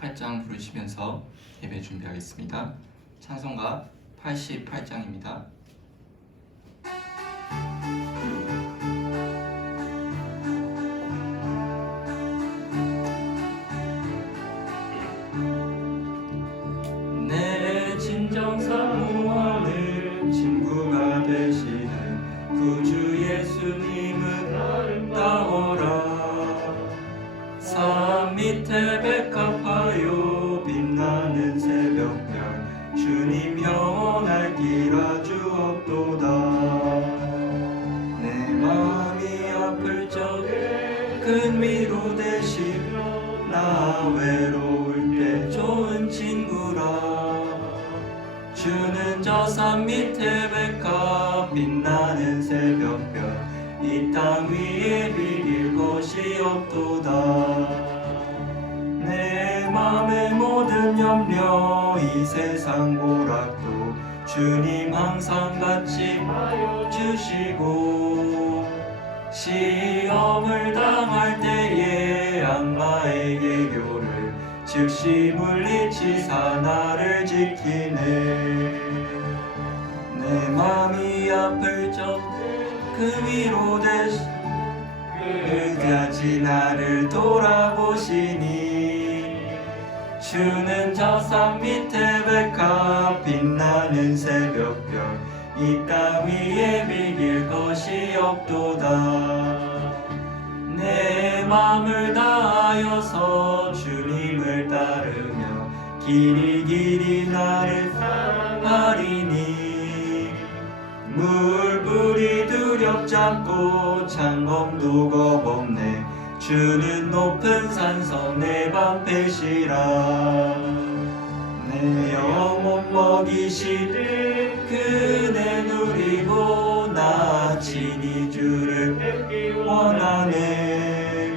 8장 부르시면서 예배 준비하겠습니다. 찬송가 88장입니다. 내 진정 사모하는 친구가 되시는 구주 예수님은 아름다워라. 산 밑에 백합화요 빛나는 새벽별 주님 영원할 길 아주 없도다. 내 마음이 아플 적에 큰 위로 되시며 나 외로울 때 좋은 친구라. 주는 저 산 밑에 백합 빛나는 새벽별 이 땅 위에 비길 것이 없도다. 내 맘의 모든 염려 이 세상 고락도 주님 항상 같이 하여 주시고, 시험을 당할 때에 악마의 계교를 즉시 물리치사 나를 지키네. 내 맘이 아플 적 그 위로 되시 끝까지 나를 돌아보시니, 주는 저 산 밑에 백합 빛나는 새벽별 이 땅 위에 비길 것이 없도다. 내 맘을 다하여서 주님을 따르며 길이 길이 나를 사랑하리니, 물불이 두렵지 않고 창검도 겁없네. 주는 높은 산성 내 방패시라. 내 영혼 먹이시되 그네 누리고 나 친히 주를 뵙기 원하네.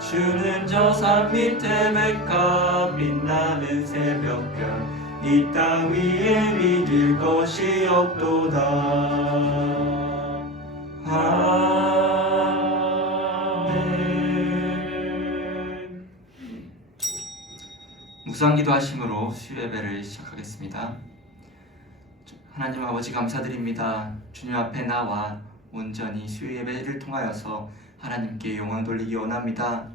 주는 저 산 밑에 백합 빛나는 새벽별 이 땅 위에 믿을 것이 없도다. 아멘. 묵상기도 하심으로 수요예배를 시작하겠습니다. 하나님 아버지 감사드립니다. 주님 앞에 나와 온전히 수요예배를 통하여서 하나님께 영광 돌리기 원합니다.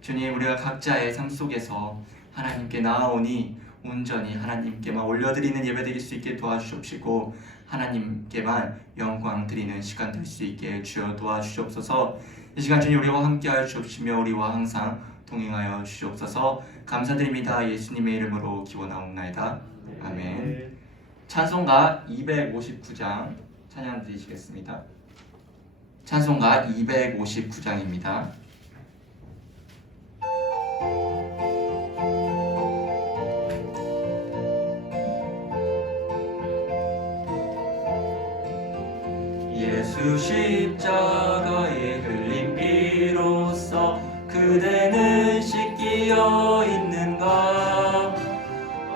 주님, 우리가 각자의 삶 속에서 하나님께 나아오니 온전히 하나님께만 올려드리는 예배 되길 수 있게 도와주시옵시고, 하나님께만 영광 드리는 시간 될 수 있게 주여 도와주시옵소서. 이 시간 주님 우리와 함께하여 주옵시며 우리와 항상 동행하여 주시옵소서. 감사드립니다. 예수님의 이름으로 기원하옵나이다. 아멘. 찬송가 259장 찬양 드리시겠습니다. 찬송가 259장입니다. 예수 십자가의 흘린 피로써 그대는 씻기어 있는가?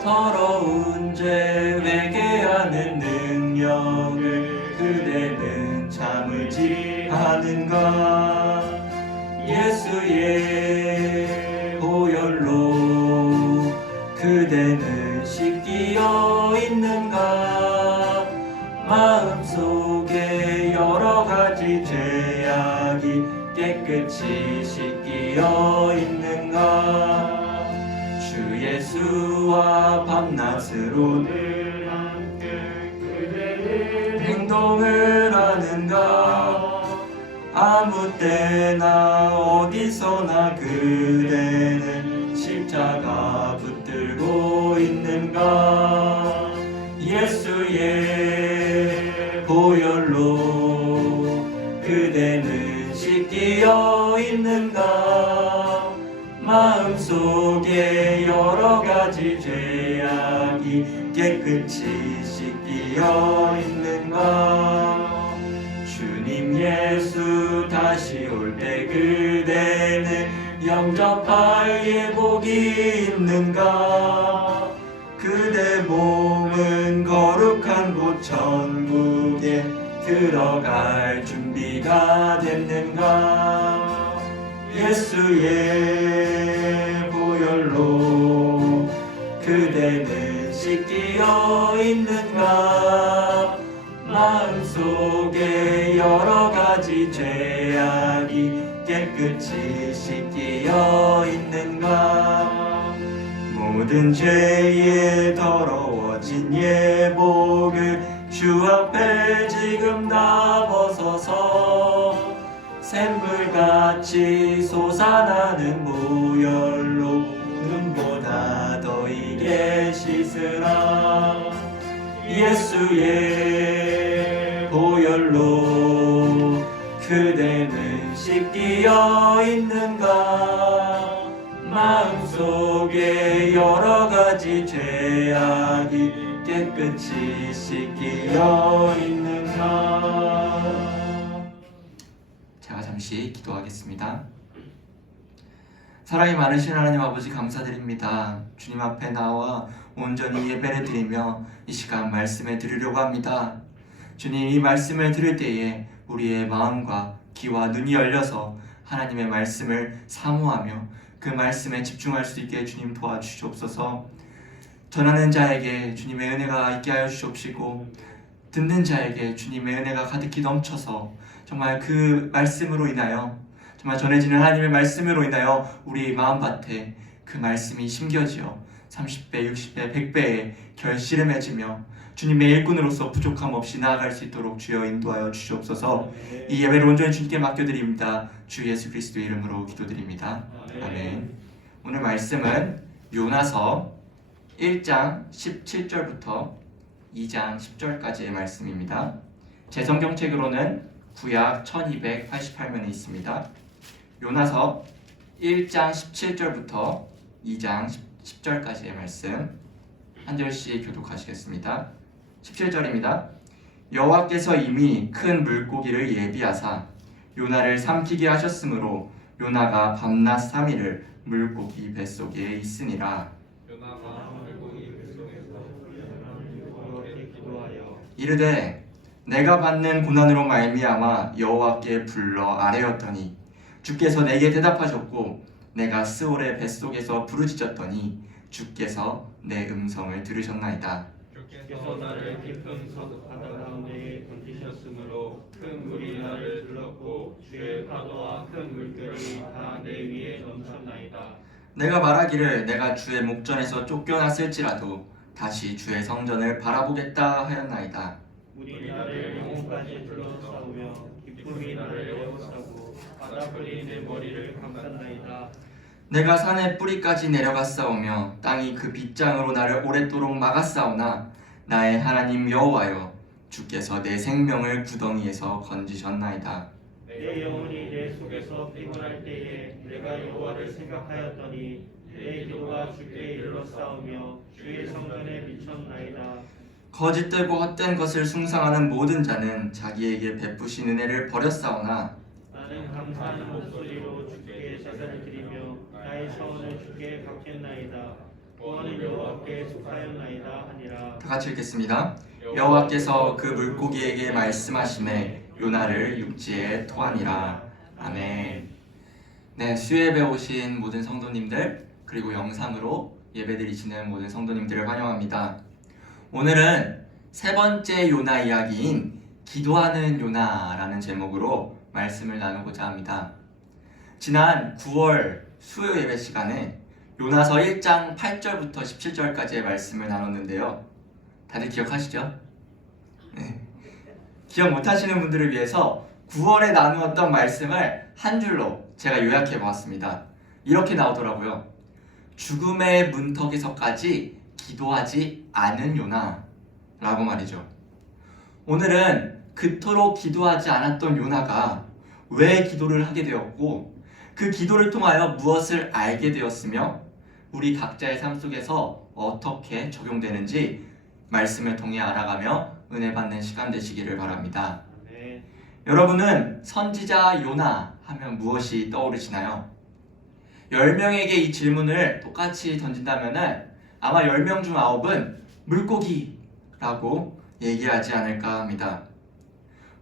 더러운 죄 회개하는 능력을 그대는 참을지 하는가? 예수의 보혈로 그대는 씻기어 있는가? 마음속에 여러 가지 죄악이 깨끗이 씻기어 있는가? 주 예수와 밤낮으로 늘 함께 그대는 행동을 하는가? 아무 때나 어디서나 그대는 십자가 붙들고 있는가? 예수의 보혈로 그대는 씻기어 있는가? 마음속에 여러 가지 죄악이 깨끗이 씻기어 있는가? 주님 예수 다시 올 때 그대는 영접할 예복이 있는가? 그대 몸은 거룩한 곳 천국에 들어갈 준비가 됐는가? 예수의 보혈로 있는가? 마음속에 여러 가지 죄악이 깨끗이 씻기어 있는가? 모든 죄에 더러워진 예복을 주 앞에 지금 다 벗어서 샘물같이 솟아나는 보혈로 눈보다 더 이게 씻으라. 예수의 보혈로 그대는 씻기어 있는가? 마음속에 여러 가지 죄악이 깨끗이 씻기어 있는가? 제가 잠시 기도하겠습니다. 사랑이 많으신 하나님 아버지 감사드립니다. 주님 앞에 나와 온전히 예배를 드리며 이 시간 말씀을 들으려고 합니다. 주님, 이 말씀을 들을 때에 우리의 마음과 귀와 눈이 열려서 하나님의 말씀을 사모하며 그 말씀에 집중할 수 있게 주님 도와주시옵소서. 전하는 자에게 주님의 은혜가 있게 하여 주시옵시고 듣는 자에게 주님의 은혜가 가득히 넘쳐서 정말 그 말씀으로 인하여 정말 전해지는 하나님의 말씀으로 인하여 우리 마음밭에 그 말씀이 심겨지어 30배, 60배, 100배의 결실을 맺으며 주님의 일꾼으로서 부족함 없이 나아갈 수 있도록 주여 인도하여 주시옵소서. 이 예배를 온전히 주님께 맡겨드립니다. 주 예수 그리스도의 이름으로 기도드립니다. 아멘. 오늘 말씀은 요나서 1장 17절부터 2장 10절까지의 말씀입니다. 제 성경책으로는 구약 1288면에 있습니다. 요나서 1장 17절부터 2장 10절까지의 말씀 한 절씩 교독하시겠습니다. 17절입니다. 여호와께서 이미 큰 물고기를 예비하사 요나를 삼키게 하셨으므로 요나가 밤낮 3일을 물고기 뱃속에 있으니라. 요나가 물고기 뱃속에서 여호와께 기도하여 이르되 내가 받는 고난으로 말미암아 여호와께 불러 아뢰었더니 주께서 내게 대답하셨고 내가 스올의 뱃속에서 부르짖었더니 주께서 내 음성을 들으셨나이다. 주께서 나를 깊은 바다 가운데에 던지셨으므로 큰 물이 나를 들렀고 주의 파도와 큰 물결이 다 내 위에 넘쳤나이다. 내가 말하기를 내가 주의 목전에서 쫓겨났을지라도 다시 주의 성전을 바라보겠다 하였나이다. 물이 나를 영혼까지 둘러싸우며 기쁨이 나를 에워싸고 바다불이 내 머리를 감쌌나이다. 내가 산의 뿌리까지 내려갔사오며 땅이 그 빗장으로 나를 오랫도록 막았사오나 나의 하나님 여호와여 주께서 내 생명을 구덩이에서 건지셨나이다. 내 영혼이 내 속에서 피곤할 때에 내가 여호와를 생각하였더니 내 기도가 주께 이르렀사오며 주의 성전에 미쳤나이다. 거짓되고 헛된 것을 숭상하는 모든 자는 자기에게 베푸신 은혜를 버렸사오나 나는 감사하는 목소리로 주께 제사를 드리며 나의 차원을 주께 갚겠나이다. 구원은 여호와께 속하였나이다 하니라. 다 같이 읽겠습니다. 여호와께서 그 물고기에게 말씀하시매 요나를 육지에 토하니라. 아멘. 네, 수요예배 오신 모든 성도님들 그리고 영상으로 예배드리시는 모든 성도님들을 환영합니다. 오늘은 세 번째 요나 이야기인 기도하는 요나라는 제목으로 말씀을 나누고자 합니다. 지난 9월 수요 예배 시간에 요나서 1장 8절부터 17절까지의 말씀을 나눴는데요. 다들 기억하시죠? 네. 기억 못하시는 분들을 위해서 9월에 나누었던 말씀을 한 줄로 제가 요약해 보았습니다. 이렇게 나오더라고요. 죽음의 문턱에서까지 기도하지 않은 요나 라고 말이죠. 오늘은 그토록 기도하지 않았던 요나가 왜 기도를 하게 되었고 그 기도를 통하여 무엇을 알게 되었으며 우리 각자의 삶 속에서 어떻게 적용되는지 말씀을 통해 알아가며 은혜 받는 시간 되시기를 바랍니다. 네. 여러분은 선지자 요나 하면 무엇이 떠오르시나요? 10명에게 이 질문을 똑같이 던진다면 아마 10명 중 9은 물고기라고 얘기하지 않을까 합니다.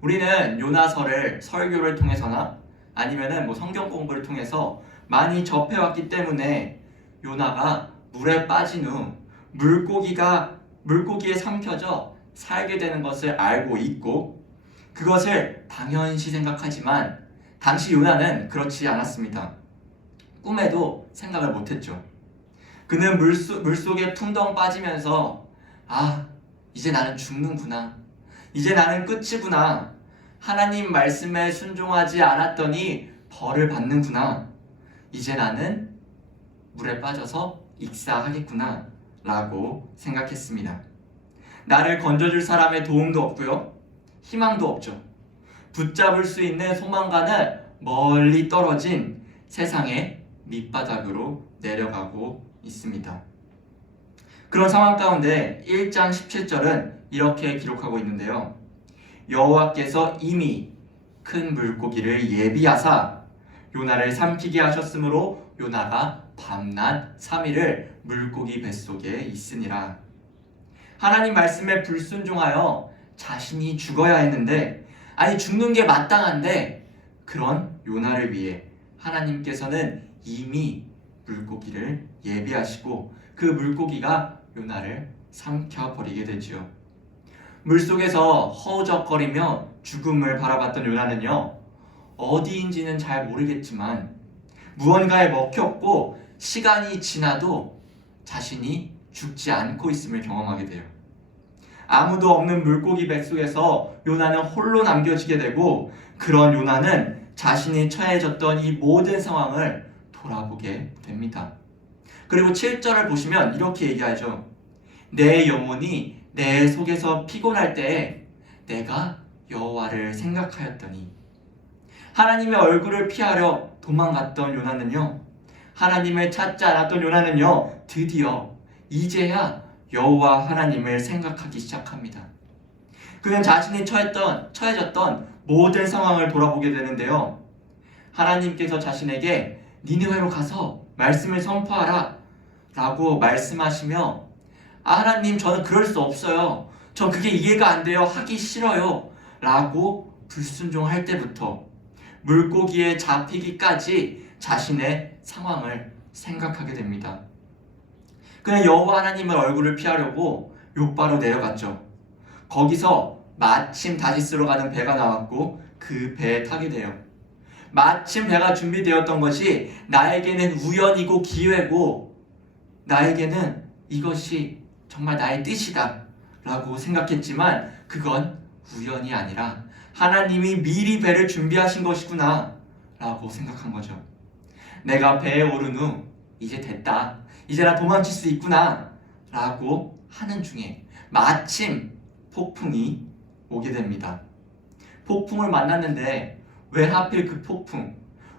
우리는 요나서를 설교를 통해서나 아니면은 성경 공부를 통해서 많이 접해왔기 때문에 요나가 물에 빠진 후 물고기가 물고기에 삼켜져 살게 되는 것을 알고 있고 그것을 당연시 생각하지만 당시 요나는 그렇지 않았습니다. 꿈에도 생각을 못했죠. 그는 물속에 풍덩 빠지면서 이제 나는 죽는구나. 이제 나는 끝이구나. 하나님 말씀에 순종하지 않았더니 벌을 받는구나. 이제 나는 물에 빠져서 익사하겠구나 라고 생각했습니다. 나를 건져줄 사람의 도움도 없고요. 희망도 없죠. 붙잡을 수 있는 소망과는 멀리 떨어진 세상의 밑바닥으로 내려가고 있습니다. 그런 상황 가운데 1장 17절은 이렇게 기록하고 있는데요. 여호와께서 이미 큰 물고기를 예비하사 요나를 삼키게 하셨으므로 요나가 밤낮 3일을 물고기 뱃속에 있으니라. 하나님 말씀에 불순종하여 자신이 죽어야 했는데 죽는 게 마땅한데 그런 요나를 위해 하나님께서는 이미 물고기를 예비하시고 그 물고기가 요나를 삼켜버리게 되지요. 물속에서 허우적거리며 죽음을 바라봤던 요나는요, 어디인지는 잘 모르겠지만 무언가에 먹혔고 시간이 지나도 자신이 죽지 않고 있음을 경험하게 돼요. 아무도 없는 물고기 뱃속에서 요나는 홀로 남겨지게 되고 그런 요나는 자신이 처해졌던 이 모든 상황을 돌아보게 됩니다. 그리고 7절을 보시면 이렇게 얘기하죠. 내 영혼이 내 속에서 피곤할 때에 내가 여호와를 생각하였더니. 하나님의 얼굴을 피하려 도망갔던 요나는요, 하나님을 찾지 않았던 요나는요, 드디어 이제야 여호와 하나님을 생각하기 시작합니다. 그는 자신이 처해졌던 모든 상황을 돌아보게 되는데요. 하나님께서 자신에게 니느웨로 가서 말씀을 선포하라 라고 말씀하시며 하나님 저는 그럴 수 없어요. 전 그게 이해가 안 돼요. 하기 싫어요. 라고 불순종할 때부터 물고기에 잡히기까지 자신의 상황을 생각하게 됩니다. 그는 여호와 하나님의 얼굴을 피하려고 욥바로 내려갔죠. 거기서 마침 다시스로 가는 배가 나왔고 그 배에 타게 돼요. 마침 배가 준비되었던 것이 나에게는 우연이고 기회고 나에게는 이것이 정말 나의 뜻이다 라고 생각했지만 그건 우연이 아니라 하나님이 미리 배를 준비하신 것이구나 라고 생각한 거죠. 내가 배에 오른 후 이제 됐다, 이제 나 도망칠 수 있구나 라고 하는 중에 마침 폭풍이 오게 됩니다. 폭풍을 만났는데 왜 하필 그 폭풍,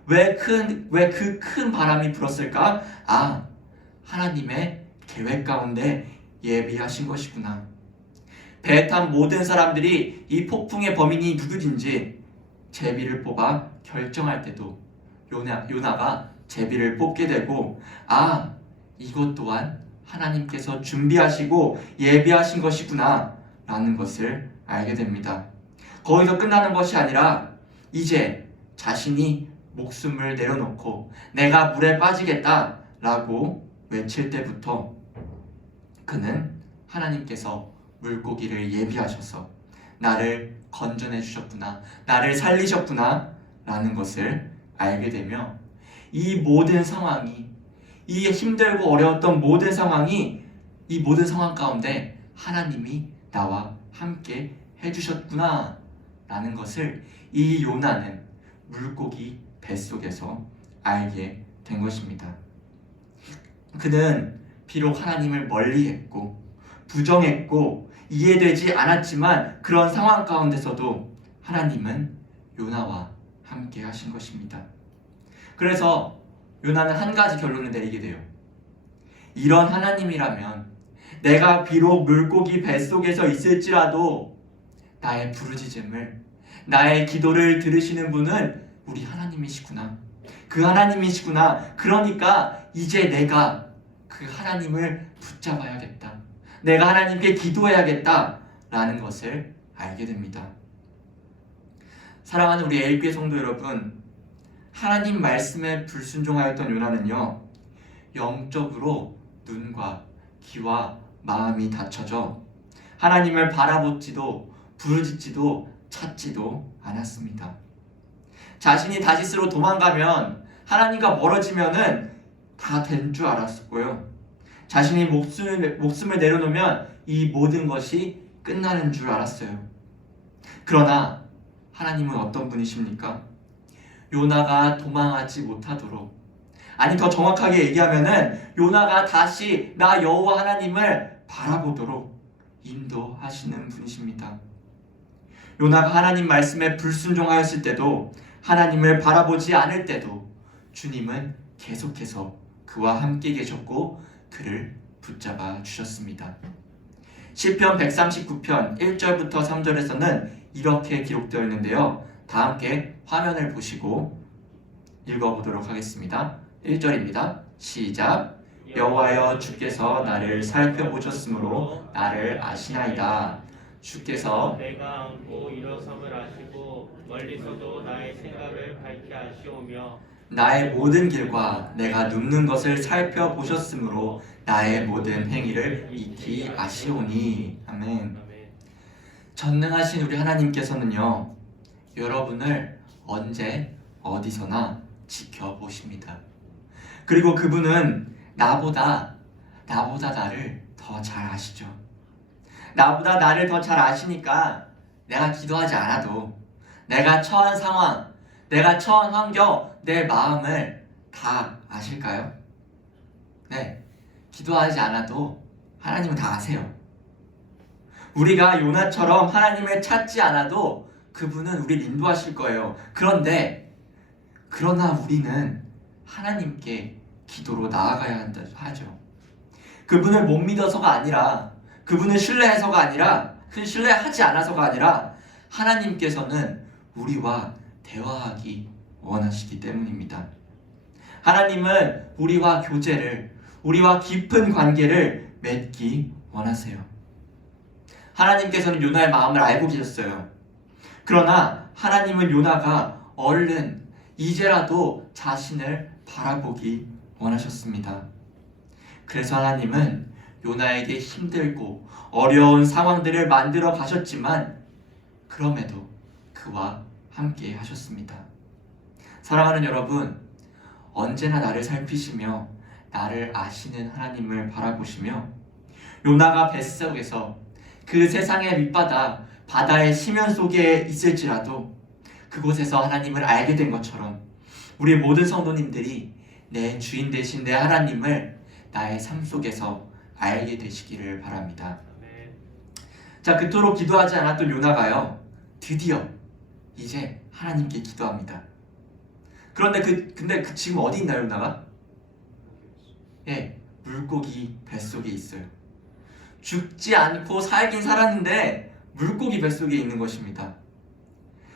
왜 그 큰 바람이 불었을까? 하나님의 계획 가운데 예비하신 것이구나. 배에 탄 모든 사람들이 이 폭풍의 범인이 누구든지 제비를 뽑아 결정할 때도 요나가 제비를 뽑게 되고 이것 또한 하나님께서 준비하시고 예비하신 것이구나 라는 것을 알게 됩니다. 거기서 끝나는 것이 아니라 이제 자신이 목숨을 내려놓고 내가 물에 빠지겠다 라고 외칠 때부터 그는 하나님께서 물고기를 예비하셔서 나를 건져내 주셨구나, 나를 살리셨구나 라는 것을 알게 되며 이 모든 상황이, 이 힘들고 어려웠던 모든 상황이, 이 모든 상황 가운데 하나님이 나와 함께 해주셨구나 라는 것을 이 요나는 물고기 뱃속에서 알게 된 것입니다. 그는 비록 하나님을 멀리했고 부정했고 이해되지 않았지만 그런 상황 가운데서도 하나님은 요나와 함께 하신 것입니다. 그래서 요나는 한 가지 결론을 내리게 돼요. 이런 하나님이라면 내가 비록 물고기 뱃속에서 있을지라도 나의 부르짖음을, 나의 기도를 들으시는 분은 우리 하나님이시구나. 그 하나님이시구나. 그러니까 이제 내가 그 하나님을 붙잡아야겠다. 내가 하나님께 기도해야겠다 라는 것을 알게 됩니다. 사랑하는 우리 AB의 성도 여러분, 하나님 말씀에 불순종하였던 요나는요, 영적으로 눈과 귀와 마음이 닫혀져 하나님을 바라보지도 부르짖지도 찾지도 않았습니다. 자신이 다시스로 도망가면 하나님과 멀어지면은 다 된 줄 알았고요. 자신이 목숨을 내려놓으면 이 모든 것이 끝나는 줄 알았어요. 그러나 하나님은 어떤 분이십니까? 요나가 도망하지 못하도록, 아니 더 정확하게 얘기하면은 요나가 다시 나 여호와 하나님을 바라보도록 인도하시는 분이십니다. 요나가 하나님 말씀에 불순종하였을 때도, 하나님을 바라보지 않을 때도 주님은 계속해서 그와 함께 계셨고 그를 붙잡아 주셨습니다. 시편 139편 1절부터 3절에서는 이렇게 기록되어 있는데요. 다 함께 화면을 보시고 읽어보도록 하겠습니다. 1절입니다. 시작. 여호와여, 주께서 나를 살펴보셨으므로 나를 아시나이다. 주께서 내가 앉고 일어섬을 아시고 멀리서도 나의 생각을 밝히 아시오며 나의 모든 길과 내가 눕는 것을 살펴보셨으므로 나의 모든 행위를 익히 아시오니. 아멘. 아멘. 전능하신 우리 하나님께서는요, 여러분을 언제 어디서나 지켜보십니다. 그리고 그분은 나보다 나를 더 잘 아시죠. 나보다 나를 더 잘 아시니까 내가 기도하지 않아도, 내가 처한 상황, 내가 처한 환경, 내 마음을 다 아실까요? 네, 기도하지 않아도 하나님은 다 아세요. 우리가 요나처럼 하나님을 찾지 않아도 그분은 우리를 인도하실 거예요. 그러나 우리는 하나님께 기도로 나아가야 하죠. 그분을 못 믿어서가 아니라, 그분을 신뢰해서가 아니라, 신뢰하지 않아서가 아니라 하나님께서는 우리와 대화하기 원하시기 때문입니다. 하나님은 우리와 교제를, 우리와 깊은 관계를 맺기 원하세요. 하나님께서는 요나의 마음을 알고 계셨어요. 그러나 하나님은 요나가 얼른 이제라도 자신을 바라보기 원하셨습니다. 그래서 하나님은 요나에게 힘들고 어려운 상황들을 만들어 가셨지만 그럼에도 그와 함께 하셨습니다. 사랑하는 여러분, 언제나 나를 살피시며 나를 아시는 하나님을 바라보시며 요나가 뱃속에서 그 세상의 밑바닥, 바다의 심연 속에 있을지라도 그곳에서 하나님을 알게 된 것처럼 우리 모든 성도님들이 내 주인 되신 내 하나님을 나의 삶 속에서 알게 되시기를 바랍니다. 아멘. 자, 그토록 기도하지 않았던 요나가요, 드디어 이제 하나님께 기도합니다. 그런데 근데 지금 어디 있나요, 요나가? 예, 물고기 뱃속에 있어요. 죽지 않고 살긴 살았는데 물고기 뱃속에 있는 것입니다.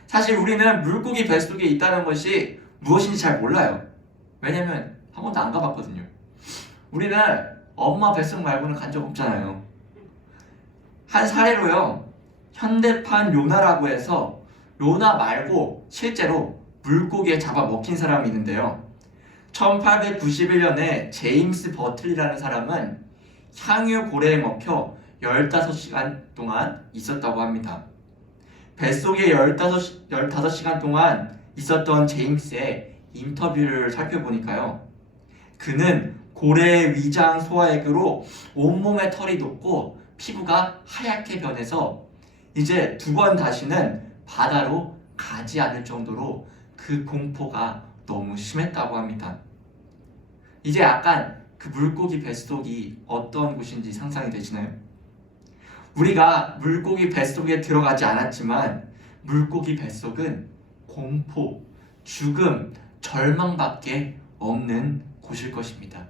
사실 우리는 물고기 뱃속에 있다는 것이 무엇인지 잘 몰라요. 왜냐면 한 번도 안 가봤거든요. 우리는 엄마 뱃속 말고는 간 적 없잖아요. 한 사례로요, 현대판 요나라고 해서 요나 말고 실제로 물고기에 잡아먹힌 사람이 있는데요. 1891년에 제임스 버틀리라는 사람은 향유 고래에 먹혀 15시간 동안 있었다고 합니다. 뱃속에 15시간 동안 있었던 제임스의 인터뷰를 살펴보니까요, 그는 고래의 위장 소화액으로 온몸에 털이 돋고 피부가 하얗게 변해서 이제 두 번 다시는 바다로 가지 않을 정도로 그 공포가 너무 심했다고 합니다. 이제 약간 그 물고기 뱃속이 어떤 곳인지 상상이 되시나요? 우리가 물고기 뱃속에 들어가지 않았지만 물고기 뱃속은 공포, 죽음, 절망밖에 없는 곳일 것입니다.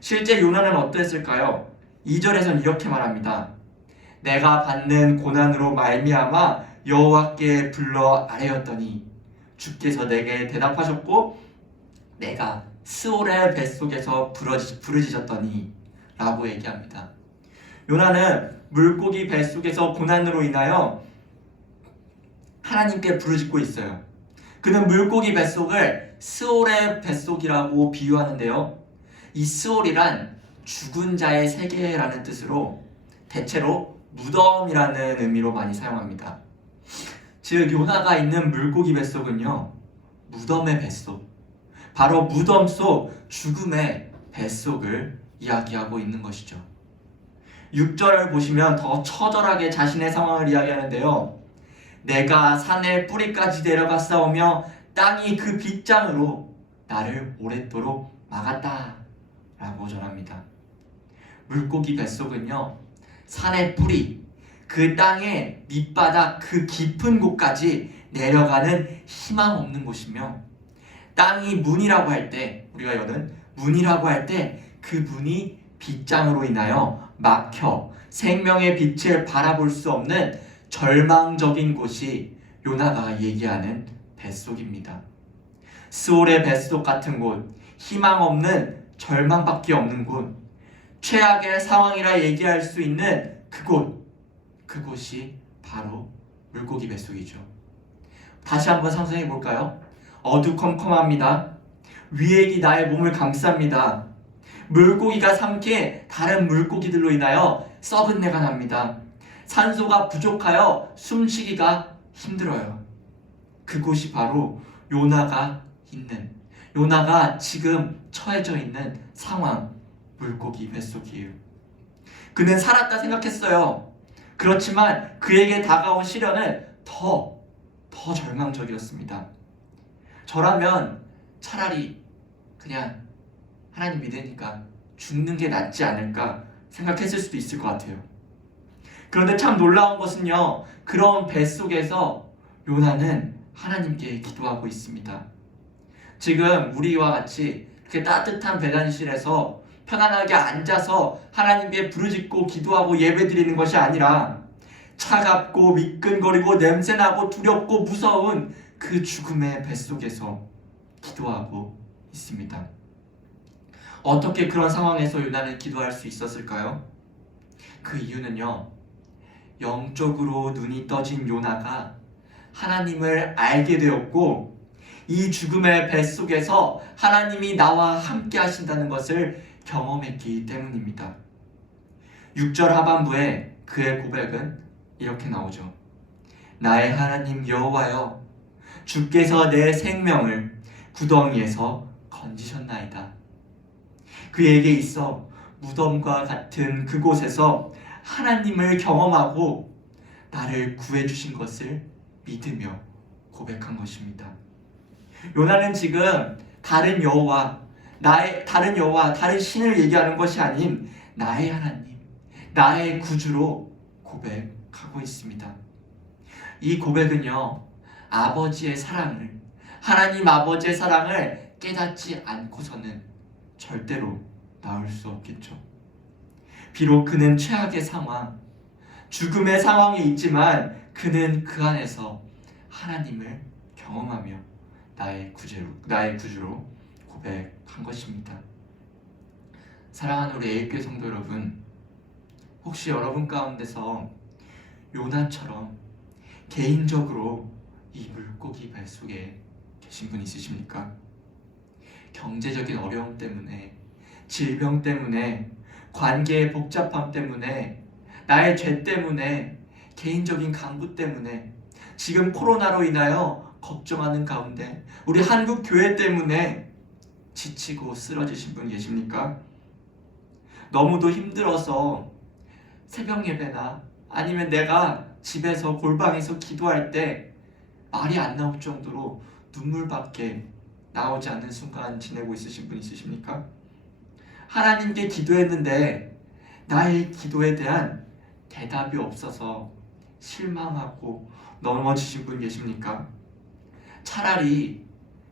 실제 요나는 어떠했을까요? 2절에서는 이렇게 말합니다. 내가 받는 고난으로 말미암아 여호와께 불러 아뢰었더니 주께서 내게 대답하셨고 내가 스올의 뱃속에서 부르짖었더니 라고 얘기합니다. 요나는 물고기 뱃속에서 고난으로 인하여 하나님께 부르짖고 있어요. 그는 물고기 뱃속을 스올의 뱃속이라고 비유하는데요, 이 스올이란 죽은 자의 세계라는 뜻으로 대체로 무덤이라는 의미로 많이 사용합니다. 즉 요나가 있는 물고기 뱃속은요, 무덤의 뱃속, 바로 무덤 속 죽음의 뱃속을 이야기하고 있는 것이죠. 6절을 보시면 더 처절하게 자신의 상황을 이야기하는데요. 내가 산의 뿌리까지 내려가 싸우며 땅이 그 빗장으로 나를 오랫도록 막았다 라고 전합니다. 물고기 뱃속은요, 산의 뿌리, 그 땅의 밑바닥 그 깊은 곳까지 내려가는 희망 없는 곳이며, 땅이 문이라고 할 때, 우리가 여는 문이라고 할 때 그 문이 빗장으로 인하여 막혀 생명의 빛을 바라볼 수 없는 절망적인 곳이 요나가 얘기하는 뱃속입니다. 스올의 뱃속 같은 곳, 희망 없는 절망밖에 없는 곳, 최악의 상황이라 얘기할 수 있는 그곳이 바로 물고기 뱃속이죠. 다시 한번 상상해 볼까요? 어두컴컴합니다. 위액이 나의 몸을 감쌉니다. 물고기가 삼킨 다른 물고기들로 인하여 썩은 내가 납니다. 산소가 부족하여 숨쉬기가 힘들어요. 그곳이 바로 요나가 지금 처해져 있는 상황, 물고기 뱃속이에요. 그는 살았다 생각했어요. 그렇지만 그에게 다가온 시련은 더 절망적이었습니다. 저라면 차라리 그냥 하나님 믿으니까 죽는 게 낫지 않을까 생각했을 수도 있을 것 같아요. 그런데 참 놀라운 것은요, 그런 뱃속에서 요나는 하나님께 기도하고 있습니다. 지금 우리와 같이 이렇게 따뜻한 배단실에서 편안하게 앉아서 하나님께 부르짖고 기도하고 예배드리는 것이 아니라 차갑고 미끈거리고 냄새나고 두렵고 무서운 그 죽음의 뱃속에서 기도하고 있습니다. 어떻게 그런 상황에서 요나는 기도할 수 있었을까요? 그 이유는요, 영적으로 눈이 떠진 요나가 하나님을 알게 되었고, 이 죽음의 뱃속에서 하나님이 나와 함께 하신다는 것을 경험했기 때문입니다. 6절 하반부에 그의 고백은 이렇게 나오죠. 나의 하나님 여호와여, 주께서 내 생명을 구덩이에서 건지셨나이다. 그에게 있어 무덤과 같은 그곳에서 하나님을 경험하고 나를 구해주신 것을 믿으며 고백한 것입니다. 요나는 지금 다른 여호와, 다른 신을 얘기하는 것이 아닌 나의 하나님, 나의 구주로 고백하고 있습니다. 이 고백은요, 하나님 아버지의 사랑을 깨닫지 않고서는 절대로 나올 수 없겠죠. 비록 그는 최악의 상황, 죽음의 상황에 있지만 그는 그 안에서 하나님을 경험하며 나의 구주로 고백한 것입니다. 사랑하는 우리 애일교회 성도 여러분, 혹시 여러분 가운데서 요나처럼 개인적으로 이 물고기 뱃속에 계신 분 있으십니까? 경제적인 어려움 때문에, 질병 때문에, 관계의 복잡함 때문에, 나의 죄 때문에, 개인적인 강구 때문에, 지금 코로나로 인하여 걱정하는 가운데, 우리 한국 교회 때문에 지치고 쓰러지신 분 계십니까? 너무도 힘들어서 새벽 예배나 아니면 내가 집에서 골방에서 기도할 때 말이 안 나올 정도로 눈물밖에 나오지 않는 순간 지내고 있으신 분 있으십니까? 하나님께 기도했는데 나의 기도에 대한 대답이 없어서 실망하고 넘어지신 분 계십니까? 차라리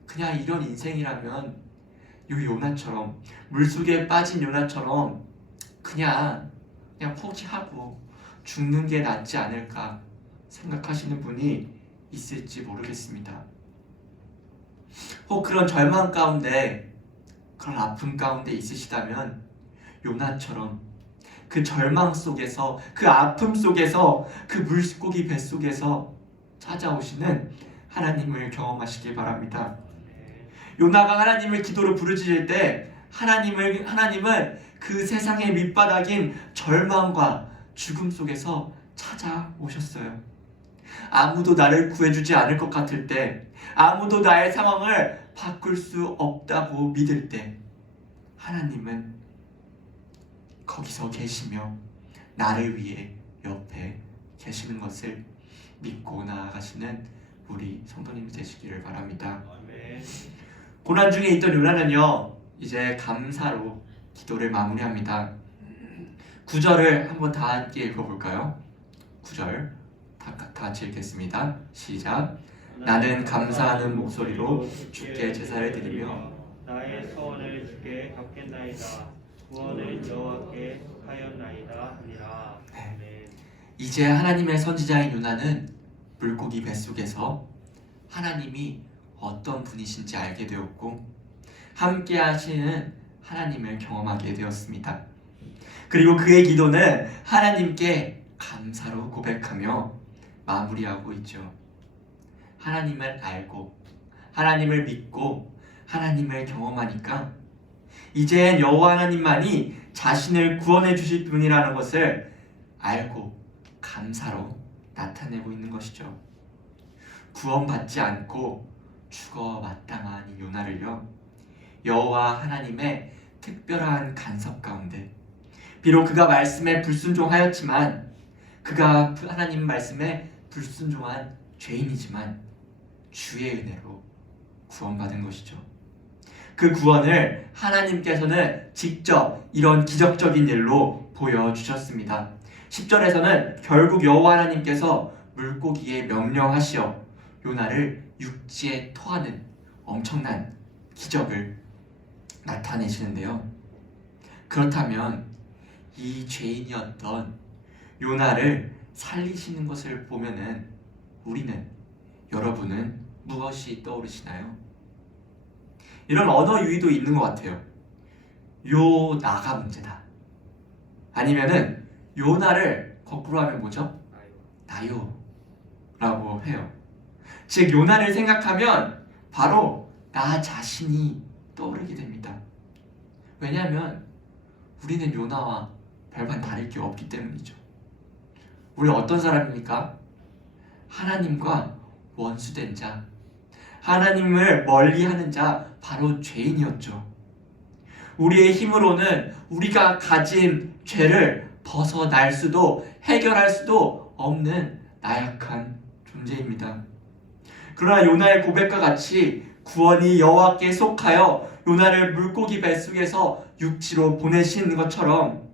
그냥 이런 인생이라면 요나처럼, 물속에 빠진 요나처럼 그냥 포기하고 죽는 게 낫지 않을까 생각하시는 분이 있을지 모르겠습니다. 혹 그런 절망 가운데, 그런 아픔 가운데 있으시다면 요나처럼 그 절망 속에서, 그 아픔 속에서, 그 물고기 뱃속에서 찾아오시는 하나님을 경험하시길 바랍니다. 요나가 하나님을 기도로 부르짖을 때 하나님은 그 세상의 밑바닥인 절망과 죽음 속에서 찾아오셨어요. 아무도 나를 구해주지 않을 것 같을 때, 아무도 나의 상황을 바꿀 수 없다고 믿을 때, 하나님은 거기서 계시며 나를 위해 옆에 계시는 것을 믿고 나아가시는 우리 성도님이 되시기를 바랍니다. 아멘. 고난 중에 있던 요나는요, 이제 감사로 기도를 마무리합니다. 9절을 한번 다 함께 읽어볼까요? 9절 다 같이 읽겠습니다. 시작. 나는 감사하는 목소리로 주께 제사를 드리며 나의 소원을 주께 갚겠나이다. 구원은 여호와께 속하였나이다 하니라. 아멘. 이제 하나님의 선지자인 요나는 물고기 뱃속에서 하나님이 어떤 분이신지 알게 되었고 함께 하시는 하나님을 경험하게 되었습니다. 그리고 그의 기도는 하나님께 감사로 고백하며 마무리하고 있죠. 하나님을 알고 하나님을 믿고 하나님을 경험하니까 이젠 여호와 하나님만이 자신을 구원해 주실 분이라는 것을 알고 감사로 나타내고 있는 것이죠. 구원받지 않고 죽어 마땅한 이 요나를요, 여호와 하나님의 특별한 간섭 가운데, 비록 그가 말씀에 불순종하였지만, 그가 하나님 말씀에 불순종한 죄인이지만 주의 은혜로 구원받은 것이죠. 그 구원을 하나님께서는 직접 이런 기적적인 일로 보여주셨습니다. 10절에서는 결국 여호와 하나님께서 물고기에 명령하시어 요나를 육지에 토하는 엄청난 기적을 나타내시는데요. 그렇다면 이 죄인이었던 요나를 살리시는 것을 보면은 여러분은 무엇이 떠오르시나요? 이런 언어 유희도 있는 것 같아요. 요나가 문제다. 아니면은 요나를 거꾸로 하면 뭐죠? 나요라고 해요. 즉 요나를 생각하면 바로 나 자신이 떠오르게 됩니다. 왜냐하면 우리는 요나와 별반 다를 게 없기 때문이죠. 우리 어떤 사람입니까? 하나님과 원수된 자, 하나님을 멀리하는 자, 바로 죄인이었죠. 우리의 힘으로는 우리가 가진 죄를 벗어날 수도 해결할 수도 없는 나약한 존재입니다. 그러나 요나의 고백과 같이 구원이 여호와께 속하여 요나를 물고기 뱃속에서 육지로 보내신 것처럼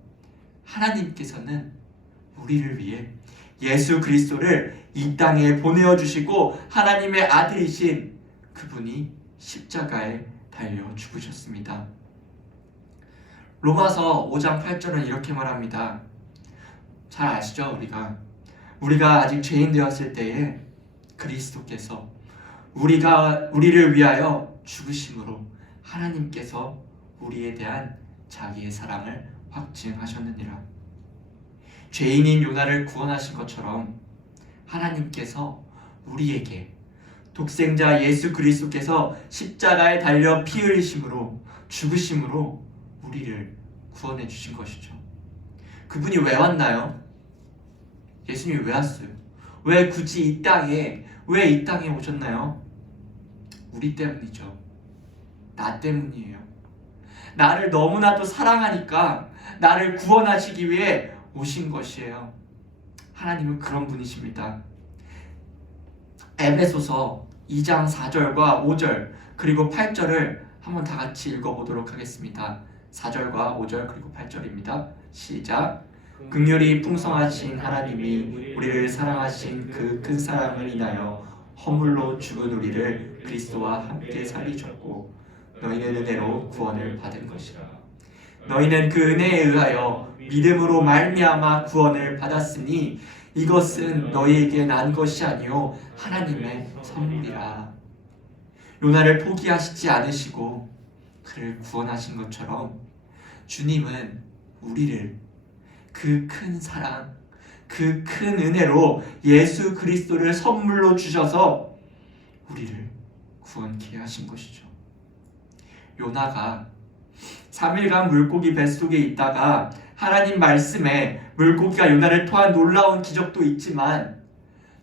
하나님께서는 우리를 위해 예수 그리스도를 이 땅에 보내어 주시고 하나님의 아들이신 그분이 십자가에 달려 죽으셨습니다. 로마서 5장 8절은 이렇게 말합니다. 잘 아시죠? 우리가 아직 죄인 되었을 때에 그리스도께서 우리를 위하여 죽으심으로 하나님께서 우리에 대한 자기의 사랑을 확증하셨느니라. 죄인인 요나를 구원하신 것처럼 하나님께서 우리에게 독생자 예수 그리스도께서 십자가에 달려 피 흘리심으로 죽으심으로 우리를 구원해 주신 것이죠. 그분이 왜 왔나요? 예수님이 왜 왔어요? 왜 굳이 이 땅에 오셨나요? 우리 때문이죠. 나 때문이에요. 나를 너무나도 사랑하니까 나를 구원하시기 위해 오신 것이에요. 하나님은 그런 분이십니다. 에베소서 2장 4절과 5절 그리고 8절을 한번 다 같이 읽어보도록 하겠습니다. 4절과 5절 그리고 8절입니다. 시작. 긍휼이 풍성하신 하나님이 우리를 사랑하신 그 큰 사랑을 인하여 허물로 죽은 우리를 그리스도와 함께 살리셨고 너희는 은혜로 구원을 받은 것이라. 너희는 그 은혜에 의하여 믿음으로 말미암아 구원을 받았으니 이것은 너희에게 난 것이 아니요 하나님의 선물이라. 요나를 포기하시지 않으시고 그를 구원하신 것처럼 주님은 우리를 그 큰 사랑, 그 큰 은혜로 예수 그리스도를 선물로 주셔서 우리를 구원케 하신 것이죠. 요나가 3일간 물고기 뱃속에 있다가 하나님 말씀에 물고기가 요나를 토한 놀라운 기적도 있지만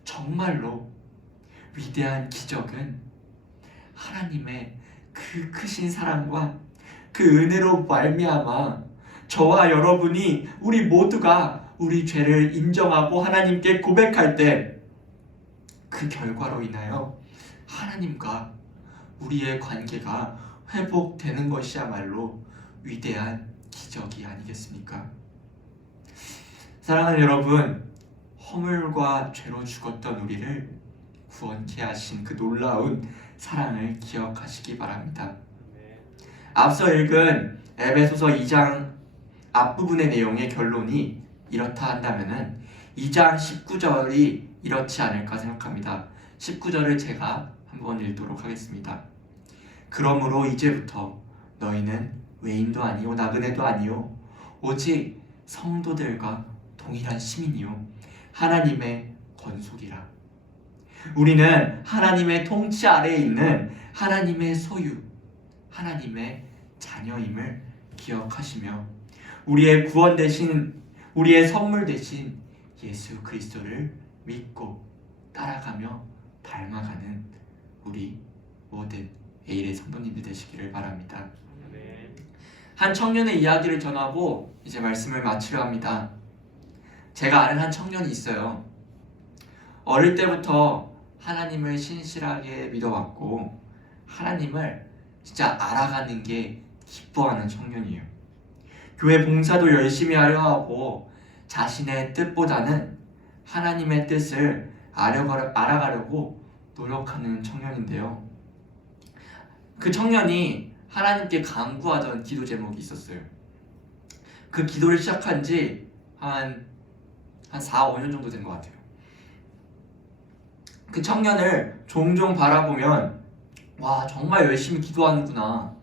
정말로 위대한 기적은 하나님의 그 크신 사랑과 그 은혜로 말미암아 저와 여러분이 우리 모두가 우리 죄를 인정하고 하나님께 고백할 때 그 결과로 인하여 하나님과 우리의 관계가 회복되는 것이야말로 위대한 기적이 아니겠습니까? 사랑하는 여러분, 허물과 죄로 죽었던 우리를 구원케 하신 그 놀라운 사랑을 기억하시기 바랍니다. 앞서 읽은 에베소서 2장 앞부분의 내용의 결론이 이렇다 한다면은 2장 19절이 이렇지 않을까 생각합니다. 19절을 제가 한번 읽도록 하겠습니다. 그러므로 이제부터 너희는 외인도 아니요 나그네도 아니요 오직 성도들과 동일한 시민이요 하나님의 권속이라. 우리는 하나님의 통치 아래에 있는 하나님의 소유, 하나님의 자녀임을 기억하시며 우리의 구원 대신, 우리의 선물 대신 예수 그리스도를 믿고 따라가며 닮아가는 우리 모든 에일의 성도님들 되시기를 바랍니다. 한 청년의 이야기를 전하고 이제 말씀을 마치려 합니다. 제가 아는 한 청년이 있어요. 어릴 때부터 하나님을 신실하게 믿어왔고 하나님을 진짜 알아가는 게 기뻐하는 청년이에요. 교회 봉사도 열심히 하려 하고 자신의 뜻보다는 하나님의 뜻을 알아가려고 노력하는 청년인데요. 그 청년이 하나님께 간구하던 기도 제목이 있었어요. 그 기도를 시작한 지 한 4, 5년 정도 된 것 같아요. 그 청년을 종종 바라보면 와, 정말 열심히 기도하는구나.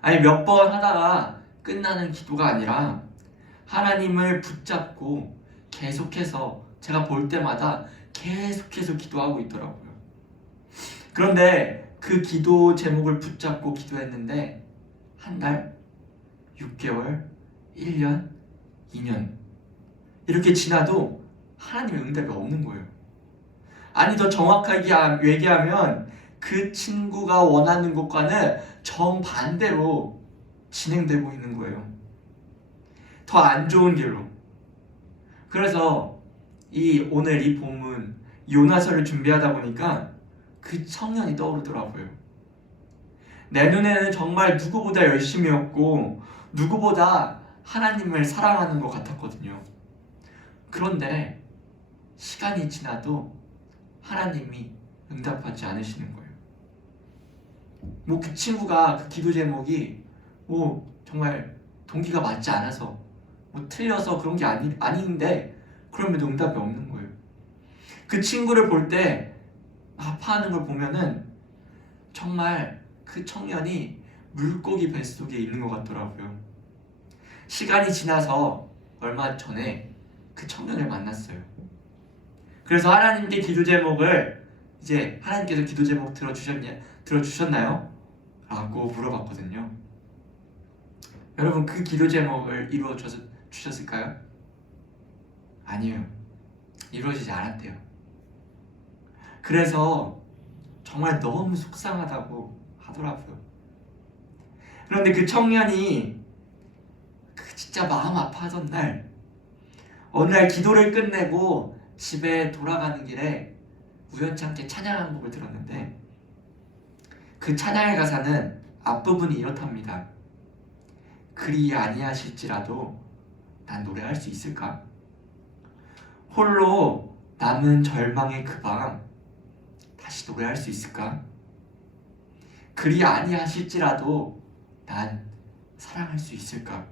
아니, 몇 번 하다가 끝나는 기도가 아니라 하나님을 붙잡고 계속해서 제가 볼 때마다 계속해서 기도하고 있더라고요. 그런데 그 기도 제목을 붙잡고 기도했는데 한 달, 6개월, 1년, 2년 이렇게 지나도 하나님의 응답이 없는 거예요. 아니, 더 정확하게 얘기하면 그 친구가 원하는 것과는 정반대로 진행되고 있는 거예요. 더 안 좋은 길로. 그래서 오늘 이 본문 요나서를 준비하다 보니까 그 청년이 떠오르더라고요. 내 눈에는 정말 누구보다 열심히였고 누구보다 하나님을 사랑하는 것 같았거든요. 그런데 시간이 지나도 하나님이 응답하지 않으시는 거예요. 그 친구가 그 기도 제목이 정말 동기가 맞지 않아서 틀려서 그런 게 아닌데 그럼에도 응답이 없는 거예요. 그 친구를 볼 때 아파하는 걸 보면은 정말 그 청년이 물고기 뱃속에 있는 것 같더라고요. 시간이 지나서 얼마 전에 그 청년을 만났어요. 그래서 하나님께 기도 제목을 이제 하나님께서 기도 제목 들어주셨나요? 라고 물어봤거든요. 여러분, 그 기도 제목을 이루어 주셨을까요? 아니에요. 이루어지지 않았대요. 그래서 정말 너무 속상하다고 하더라고요. 그런데 그 청년이 진짜 마음 아파하던 날, 어느 날 기도를 끝내고 집에 돌아가는 길에 우연찮게 찬양 한 곡을 들었는데 그 찬양의 가사는 앞부분이 이렇답니다. 그리 아니하실지라도 난 노래할 수 있을까? 홀로 남은 절망의 그 밤 다시 노래할 수 있을까? 그리 아니하실지라도 난 사랑할 수 있을까?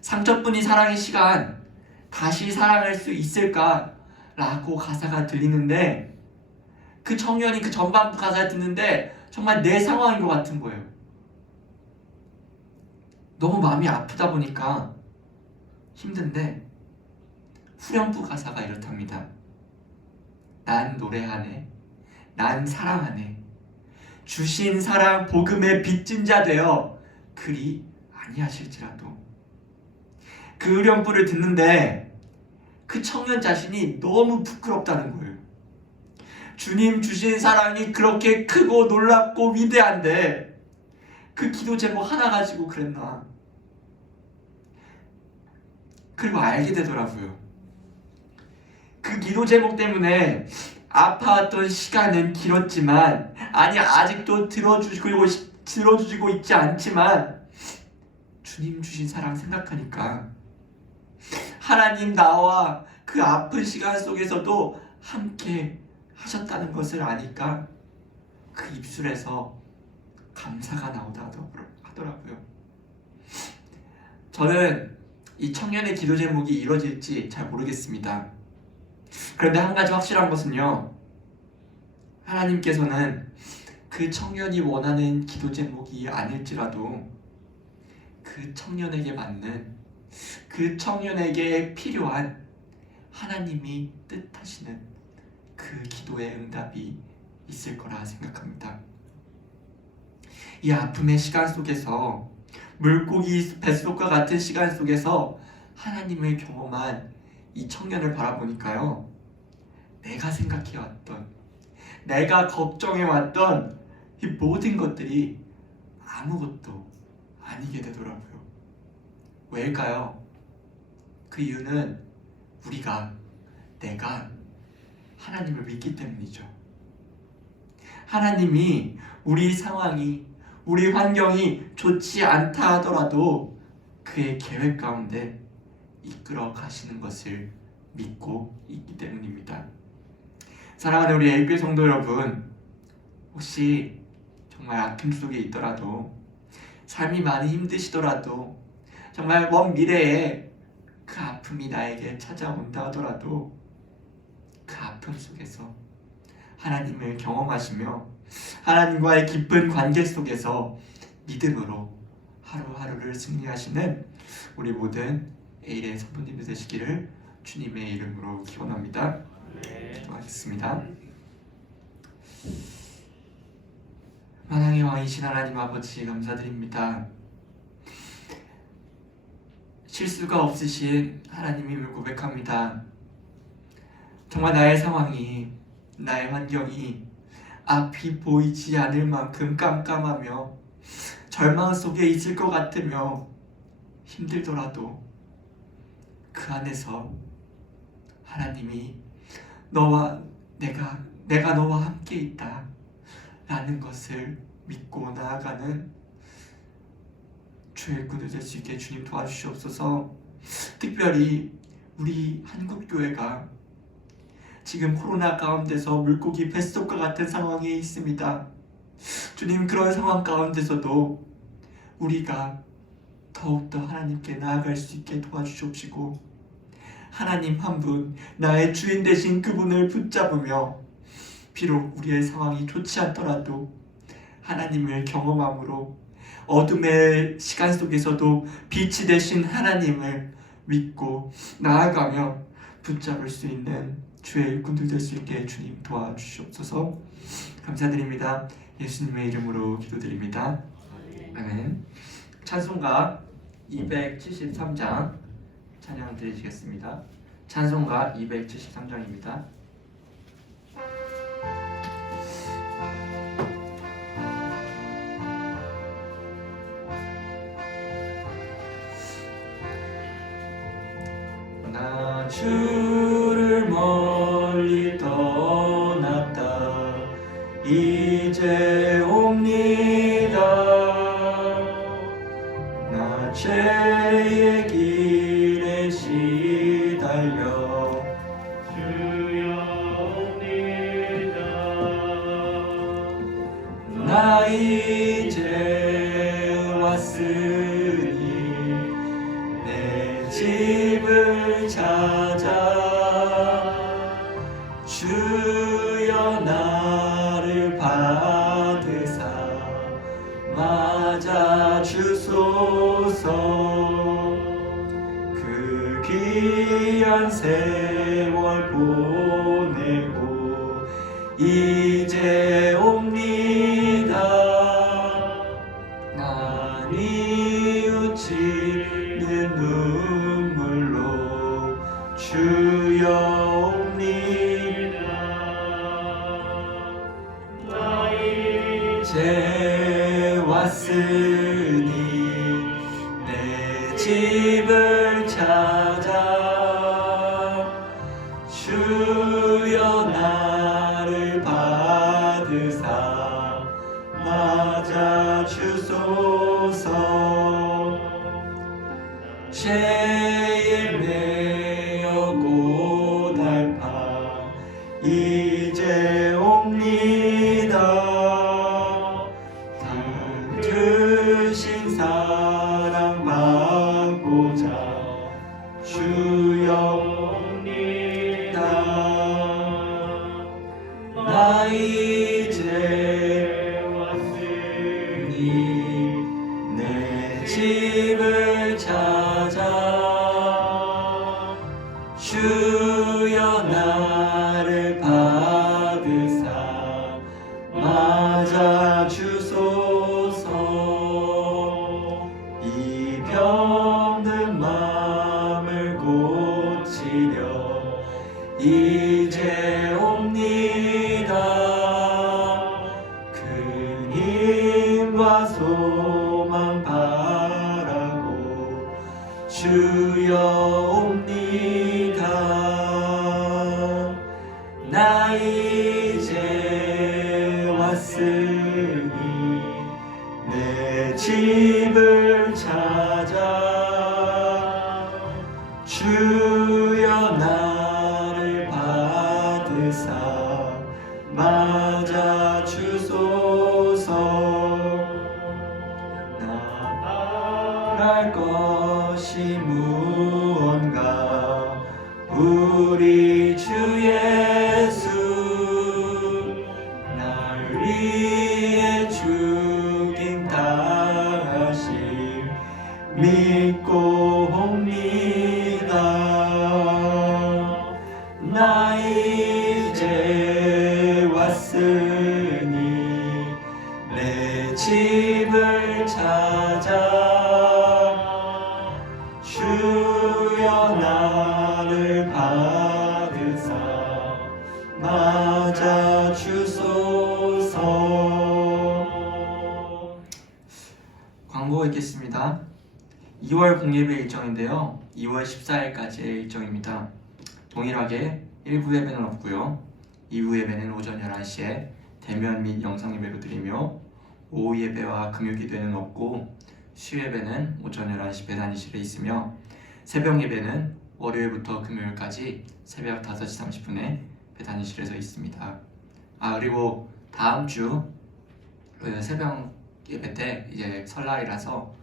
상처뿐인 사랑의 시간 다시 사랑할 수 있을까? 라고 가사가 들리는데 그 청년이 그 전반부 가사를 듣는데 정말 내 상황인 것 같은 거예요. 너무 마음이 아프다 보니까 힘든데 후렴부 가사가 이렇답니다. 난 노래하네, 난 사랑하네, 주신 사랑 복음의 빚진 자 되어 그리 아니하실지라도. 그 의령불을 듣는데 그 청년 자신이 너무 부끄럽다는 거예요. 주님 주신 사랑이 그렇게 크고 놀랍고 위대한데 그 기도 제목 하나 가지고 그랬나. 그리고 알게 되더라고요. 그 기도 제목 때문에 아파했던 시간은 길었지만, 아니 아직도 들어주시고 있지 않지만, 주님 주신 사랑 생각하니까 하나님 나와 그 아픈 시간 속에서도 함께 하셨다는 것을 아니까 그 입술에서 감사가 나오다 하더라고요. 저는 이 청년의 기도 제목이 이루어질지 잘 모르겠습니다. 그런데 한 가지 확실한 것은요, 하나님께서는 그 청년이 원하는 기도 제목이 아닐지라도 그 청년에게 맞는, 그 청년에게 필요한 하나님이 뜻하시는 그 기도의 응답이 있을 거라 생각합니다. 이 아픔의 시간 속에서, 물고기 뱃속과 같은 시간 속에서 하나님을 경험한 이 청년을 바라보니까요, 내가 생각해왔던, 내가 걱정해왔던 이 모든 것들이 아무것도 아니게 되더라고요. 왜일까요? 그 이유는 내가 하나님을 믿기 때문이죠. 하나님이 우리 상황이, 우리 환경이 좋지 않다 하더라도 그의 계획 가운데 이끌어 가시는 것을 믿고 있기 때문입니다. 사랑하는 우리 ABL 성도 여러분, 혹시 정말 아픔 속에 있더라도, 삶이 많이 힘드시더라도, 정말 먼 미래에 그 아픔이 나에게 찾아온다 하더라도 그 아픔 속에서 하나님을 경험하시며 하나님과의 깊은 관계 속에서 믿음으로 하루하루를 승리하시는 우리 모든 ABL 성도님들 되시기를 주님의 이름으로 기원합니다. 기도하겠습니다. 만왕의 왕이신 하나님 아버지, 감사드립니다. 실수가 없으신 하나님임을 고백합니다. 정말 나의 상황이, 나의 환경이 앞이 보이지 않을 만큼 깜깜하며 절망 속에 있을 것 같으며 힘들더라도 그 안에서 하나님이 내가 너와 함께 있다 라는 것을 믿고 나아가는 주의 일꾼들 될 수 있게 주님 도와주시옵소서. 특별히 우리 한국교회가 지금 코로나 가운데서 물고기 뱃속과 같은 상황에 있습니다. 주님, 그런 상황 가운데서도 우리가 더욱더 하나님께 나아갈 수 있게 도와주시옵시고, 하나님 한 분, 나의 주인 되신 그분을 붙잡으며 비록 우리의 상황이 좋지 않더라도 하나님을 경험함으로 어둠의 시간 속에서도 빛이 되신 하나님을 믿고 나아가며 붙잡을 수 있는 주의 일꾼들 될 수 있게 주님 도와주시옵소서. 감사드립니다. 예수님의 이름으로 기도드립니다. 아멘. 찬송가 273장 찬양 드리시겠습니다. 찬송가 273장입니다. 나 주를 멀리 떠났다 이제 옵니다. 나 죄의 길에 시달려 주여 옵니다. 나 이제 왔으니 내 집을 찾아 주여 나를 받으사 맞아 주소서. 그 귀한 세월 보내고 이제 옵니다. 난 주여 옵니다. 나 이제 왔으니 내 집을 찾아 주여 나를 받으사 맞아 주소서. 죄에 매여 고달파 이제 옵니다. 크신 사랑 받고자 주여 옵니다. 나 이제 왔으니 내 집을 찾아 주여 나를 받으사 맞아 주소서. 이 병든 마음을 고치려 이제 옵니다. 큰 힘과 소망 바라고 주여 옵니다. 나 이제 왔으니 내 집을 찾아 주여 나를 받으사 맞아 주소서. 나 바랄 것이 무언가 우리 주 예수 날 위해 죽임 당하심 믿고 옵니다. 나 이제 왔으니 내 집을 찾아 주여 나를 받으사 맞아 주소서. 광고 있겠습니다. 2월 공예배 일정인데요. 2월 14일까지의 일정입니다. 동일하게 1부 예배는 없고요. 2부 예배는 오전 11시에 대면 및 영상 예배로 드리며 오후 예배와 금요 기도회는 없고 수요 예배는 오전 11시 배단위실에 있으며 새벽 예배는 월요일부터 금요일까지 새벽 5시 30분에 배단위실에서 있습니다. 그리고 다음 주 새벽 예배 때 이제 설날이라서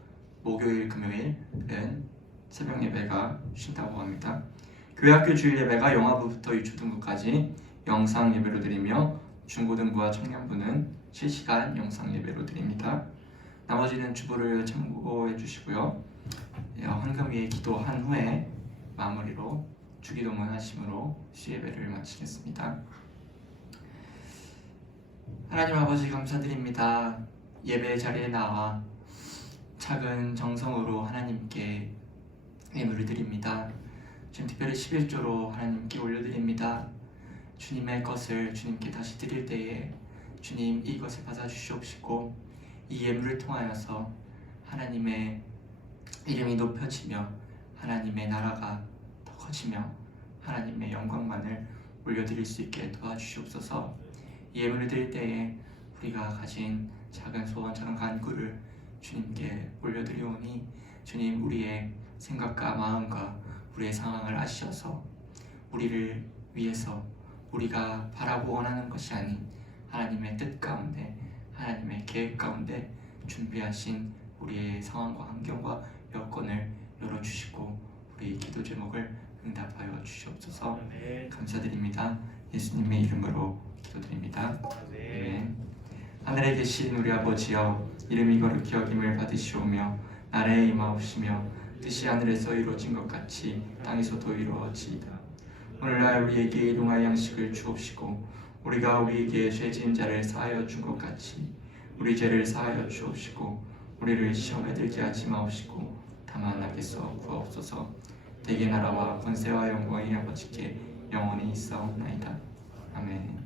목요일, 금요일은 새벽 예배가 쉰다고 합니다. 교회학교 주일 예배가 영아부부터 유초등부까지 영상 예배로 드리며 중고등부와 청년부는 실시간 영상 예배로 드립니다. 나머지는 주보를 참고해 주시고요. 헌금 위에 기도한 후에 마무리로 주기도문 하심으로 수 예배를 마치겠습니다. 하나님 아버지 감사드립니다. 예배 자리에 나와 작은 정성으로 하나님께 예물을 드립니다. 지금 특별히 11조로 하나님께 올려드립니다. 주님의 것을 주님께 다시 드릴 때에 주님 이것을 받아주시옵시고 이 예물을 통하여서 하나님의 이름이 높여지며 하나님의 나라가 더 커지며 하나님의 영광만을 올려드릴 수 있게 도와주시옵소서. 이 예물을 드릴 때에 우리가 가진 작은 소원, 작은 간구를 주님께 올려드리오니 주님 우리의 생각과 마음과 우리의 상황을 아시어서 우리를 위해서 우리가 바라고 원하는 것이 아닌 하나님의 뜻 가운데 하나님의 계획 가운데 준비하신 우리의 상황과 환경과 여건을 열어주시고 우리 기도 제목을 응답하여 주시옵소서. 감사드립니다. 예수님의 이름으로 기도드립니다. 아멘. 하늘에 계신 우리 아버지여, 이름이 거룩히 여김을 받으시오며 나라에 임하옵시며 뜻이 하늘에서 이루어진 것 같이 땅에서도 이루어지이다. 오늘날 우리에게 일용할 양식을 주옵시고 우리가 우리에게 죄 지은 자를 사하여 준 것 같이 우리 죄를 사하여 주옵시고 우리를 시험에 들게 하지 마옵시고 다만 악에서 구하옵소서. 대개 나라와 권세와 영광이 아버지께 영원히 있어옵나이다. 아멘.